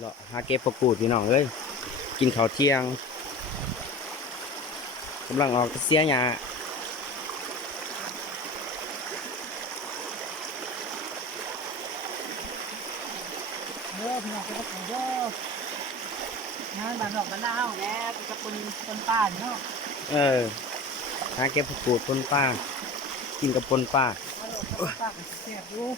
เลาะหาเก็บผักกูดพี่น้องเอ้ยกินข้าวเที่ยงกำลังออกเสียหญ้าเด้อพี่น้องเป็นกระปุกเด้องานบ้านนอกบ้านนาแหละเป็นกระปุกคนป้าเนาะหาเก็บผักกูดปนป้ากินกับปนป้ามาโหลดคนป้าก็แซ่บอยู่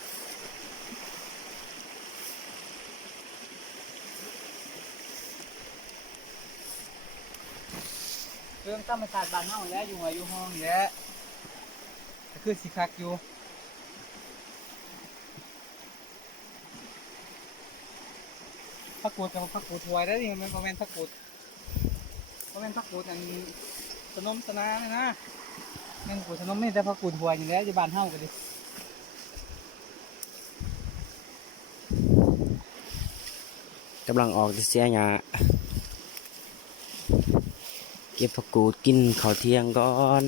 เรื่องธรรมชาติบ้านเฮาแหละอยู่หัวอยู่ห้องนี่แหละก็คือสิคักอยู่ผักกูดกับผักกูดหวยได้อนี่มันบ่แม่นผักกูดอันสนมสนาเนี่ยนะแม่นกูดสนมนี่แต่ผักกูดหวยนี่แหละอยู่บ้านเฮาก็ดิ กำลังออกเสียหญ้าเก็บผักกูดกินข้าวเที่ยงก่อน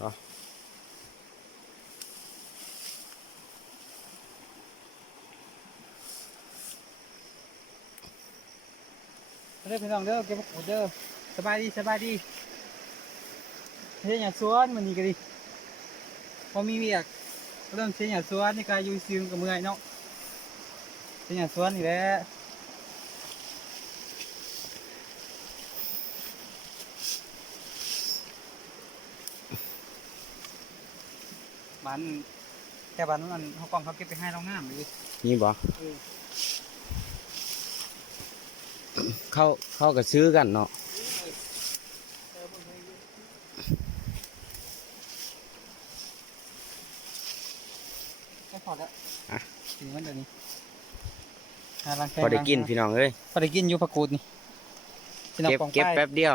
เนาะเด้อพี่น้องเด้อเก็บผักกูดเด้อสบายดีเฮ็ดหยังสวนมื้อนี้ก็ดิพอมีเวียกเริ่มเฮ็ดหยังสวนนี่ก็อยู่ซื่อกับเมื่อยเนาะเฮ็ดหยังสวนนี่แหละบ้านแต่บ้านนั้นเฮากองเขาเก็บไปให้เรางามเลย นี่บ่ เออ เข้าก็ซื้อกันเนาะก็พอแล้วถึงวันเดี๋ยวนี้พอได้กินพี่น้องเอ้ย พอได้กินอยู่ผักกูดนี่พี่น้องปอง เก็บ ป้าย แป๊บเดียว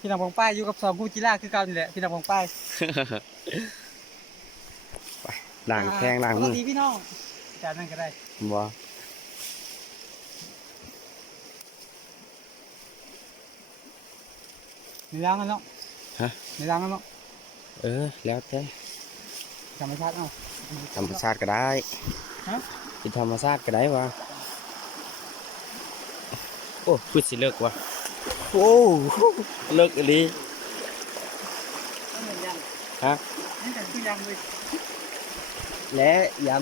พี่น้องปองป้ายอยู่กับสองผู้กีฬาคือเก่านี่แหละพี่น้องปองป้าย ไปล้างแข้งล้างมือ ดีพี่น้องจานนั่นก็ได้ บ่ ในร้านกันเนาะ ฮะ ในร้านกันเนาะ แล้วแต่ ธรรมชาติเนาะ ธรรมชาติก็ได้ ฮะ เป็นธรรมชาติก็ได้วะโอ้พูดสิเลิกวะโอ้เลิกอีหลี ต้องเหมือนกัน ฮะ นี่แต่ที่ยังเลย และย้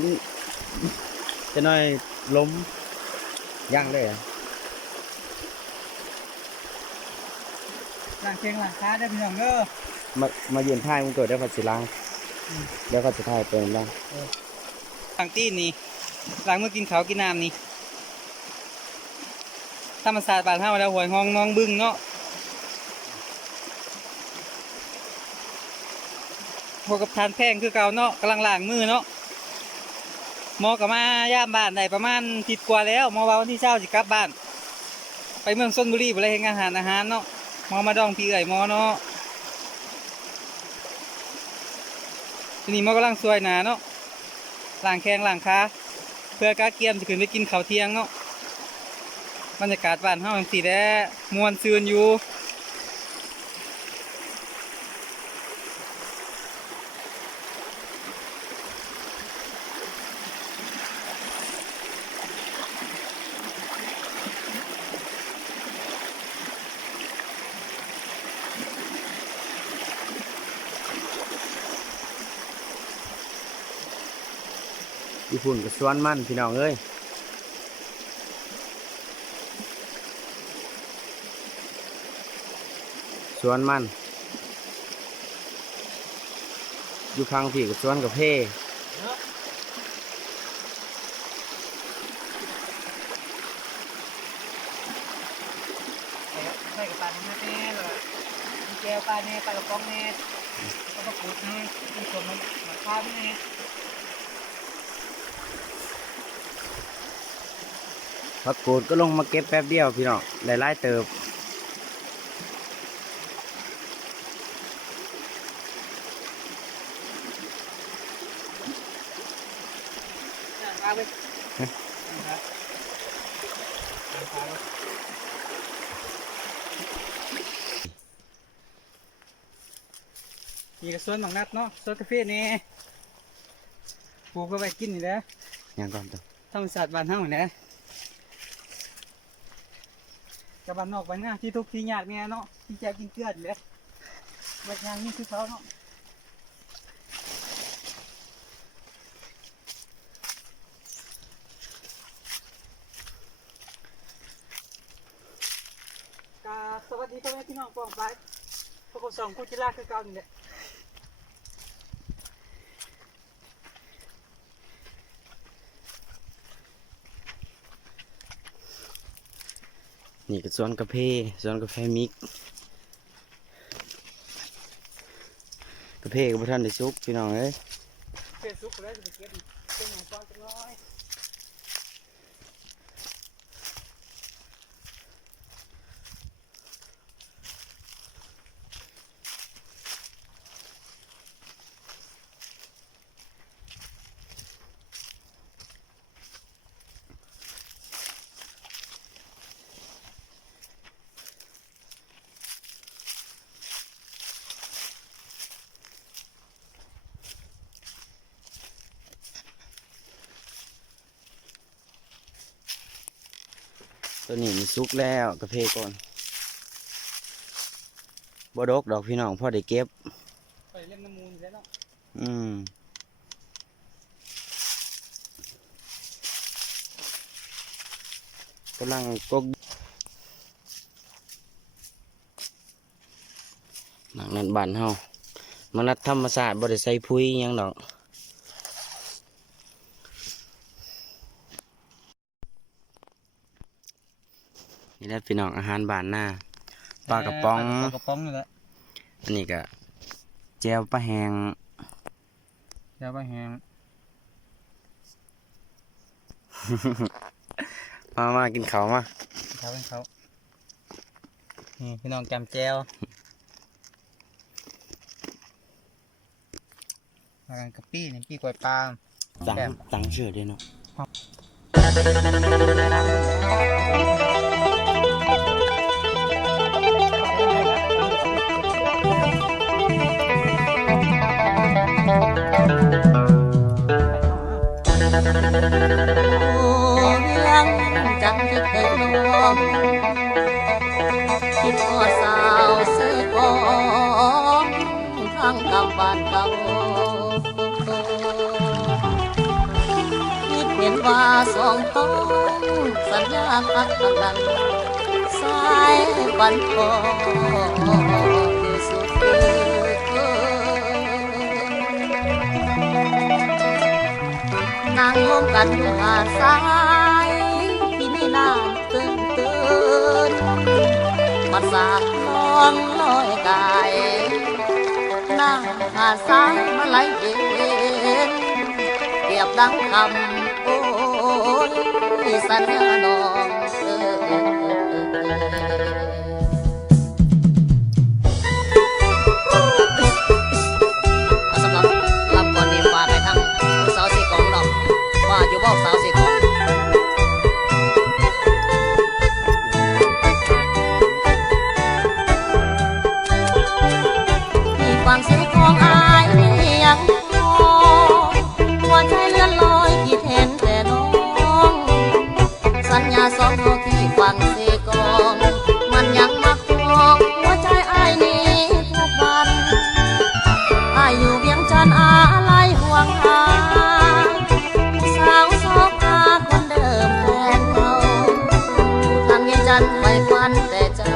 ำจะน้อยล้มยังเลยเหรอ หลังเชียงหลังค้าได้พี่น้องเด้อ มายืนท่ายมึงเกิดได้ผัดสิล้างเดี๋ยวก็จะท่ายเปิดบ้าง หลังตีนนี่หลังเมื่อกินข้าวกินน้ำนี่ธรรมศาสตร์บ้านเฮาแล้วหวยห้องน้องบึ้งเนาะพวกกับทานแพงคือเก่าเนาะกำลังล้างมือเนาะหมอกับมาย่ามบ้านได้ประมาณ10 กว่าแล้วหมอว่าวันที่เช้าสิกลับบ้านไปเมืองชลบุรีไปเลยเฮ็ดงานอาหารเนาะหมอมาดองพี่เอ๋ยหมอเนาะทีนี้หมอกำลังสวยหนาเนาะล้างแข้งล้างขาเพื่อกาเกียมจะขึ้นไปกินข้าวเที่ยงเนาะบรรยากาศบ้านเฮาจังซี่แหละม่วนซื่นอยู่ญี่ปุ่นกับสวนมันพี่น้องเอ้ยสวนมันอยู่ข้างพี่กับสวนกับเพ่ ใส่กับปลาแน่เลยมีแก้วปลาแน่ปลากระป๋องแน่แล้วก็ปูดแน่มีส่วนมันข้าวแน่ ผักกูดก็ลงมาเก็บแป๊บเดียวพี่น้องได้หลายเติบ นี่ก็สวนหมักนัดเนาะสวนกาแฟนี่ปลูกก็ไปกินนี่แหละ ยังก่อนตัว ธรรมชาติบ้านเฮาเนี่ยกับบ้านนอกบ้านนาที่ทุกข์ที่ยากเนี่ยเนาะที่แจกกินเกลือนี่แหละบ้านยางนี่คือเขาเนาะสวัสดีพ่อแม่พี่น้องป้องไปพวกเราสองคู่จิราคือเก่านี่แหละ นี่ก็สวนกาแฟสวนกาแฟมิกกาแฟก็บ่ทันได้สุกพี่น้องเอ้ย เฟซบุ๊กแล้วจะไปเก็บเป็นอย่างก้อนเป็นร้อย ตัวนี้มันสุกแล้วกาแฟก่อนบ่ดกดอกพี่น้องพอได้เก็บ ไปเล่นน้ำมูลแล้วเนาะ กำลังกกหนักนั่นบ้านเฮามันนัดธรรมศาสตร์บ่ได้ใส่ปุ๋ยหยังดอกนี่แหละพี่น้องอาหารบ้านหน้าปลากระป๋อง ปลากระป๋องนี่แหละ อันนี้ก็แจ่วปลาแห้ง ยาบ้าแห้ง มากินข้าวมา เขาเป็นเขานี่พี่น้องแกมแจวมากันกับปี้นี่ปี้กล้วยปลา ตัง แก้ม ตังเชื่อด้วยเนาะ ยังจังที่เคยลองคิดพอสาวซื้อกองทางกำบ้านเก่าคิดเห็นว่าสองต้องสัญญาพักกันนั้นสายฝันพออยู่สุดนั่งร่วมกันหาดทรายที่ไม่นานตื่นมาสากลองลอยกายนั่งหาดทรายมาไหลเย็นเปรียบดังคำโอ้ยสัญญาน้องสำหรับลำก่อนนี้ฝากให้ทั้งสาวสีกองดอกว่าอยู่บอกสาวสีกองที่ฟังเสียงของอายยังมองหัวใจเลื่อนลอยคิดเห็นแต่น้องสัญญาสองเราที่ฟังเสียงกองมันยังมาคล้องหัวใจอายนี้ทุกวันอายอยู่เวียงจันทร์อะไรห่วงหาสาวสองหาคนเดิมแฟนเราทางเวียงจันทร์ไปฟันแต่เจ้า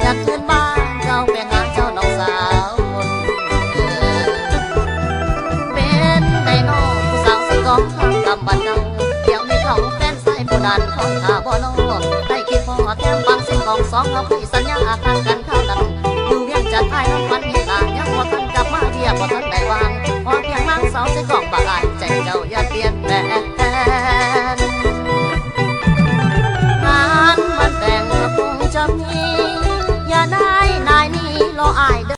อยากขึ้นบ้านเจ้าแม่งานเจ้าน้องสาวคนเป็นไดโนผู้สาวใส่กองทางกำบันเก่าเดี๋ยวมีเขาแฟนใส่ผู้นั้นของข้าบ่นอได้คิดพอแถมฟังเสียงของสองเราคุยสัญญาทางกันข้าวนั้นอยู่เวียงจันทร์ไอ้น้องฟันมีลายังพอทันกลับมาเรียบพอทันได้วางพอเพียงนางสาวใส่กองบาอายใจเจ้าอย่าเปลี่ยนแปลงงานมันแต่งก็คงจะมีอย่าได้นายนี้รออายเด้อ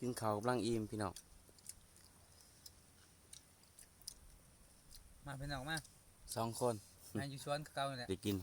กินข้าวกำลังอิ่มพี่น้อง มาพี่น้องมา 2 คน มาอยู่สวนเก่านี่แหละ ได้กิน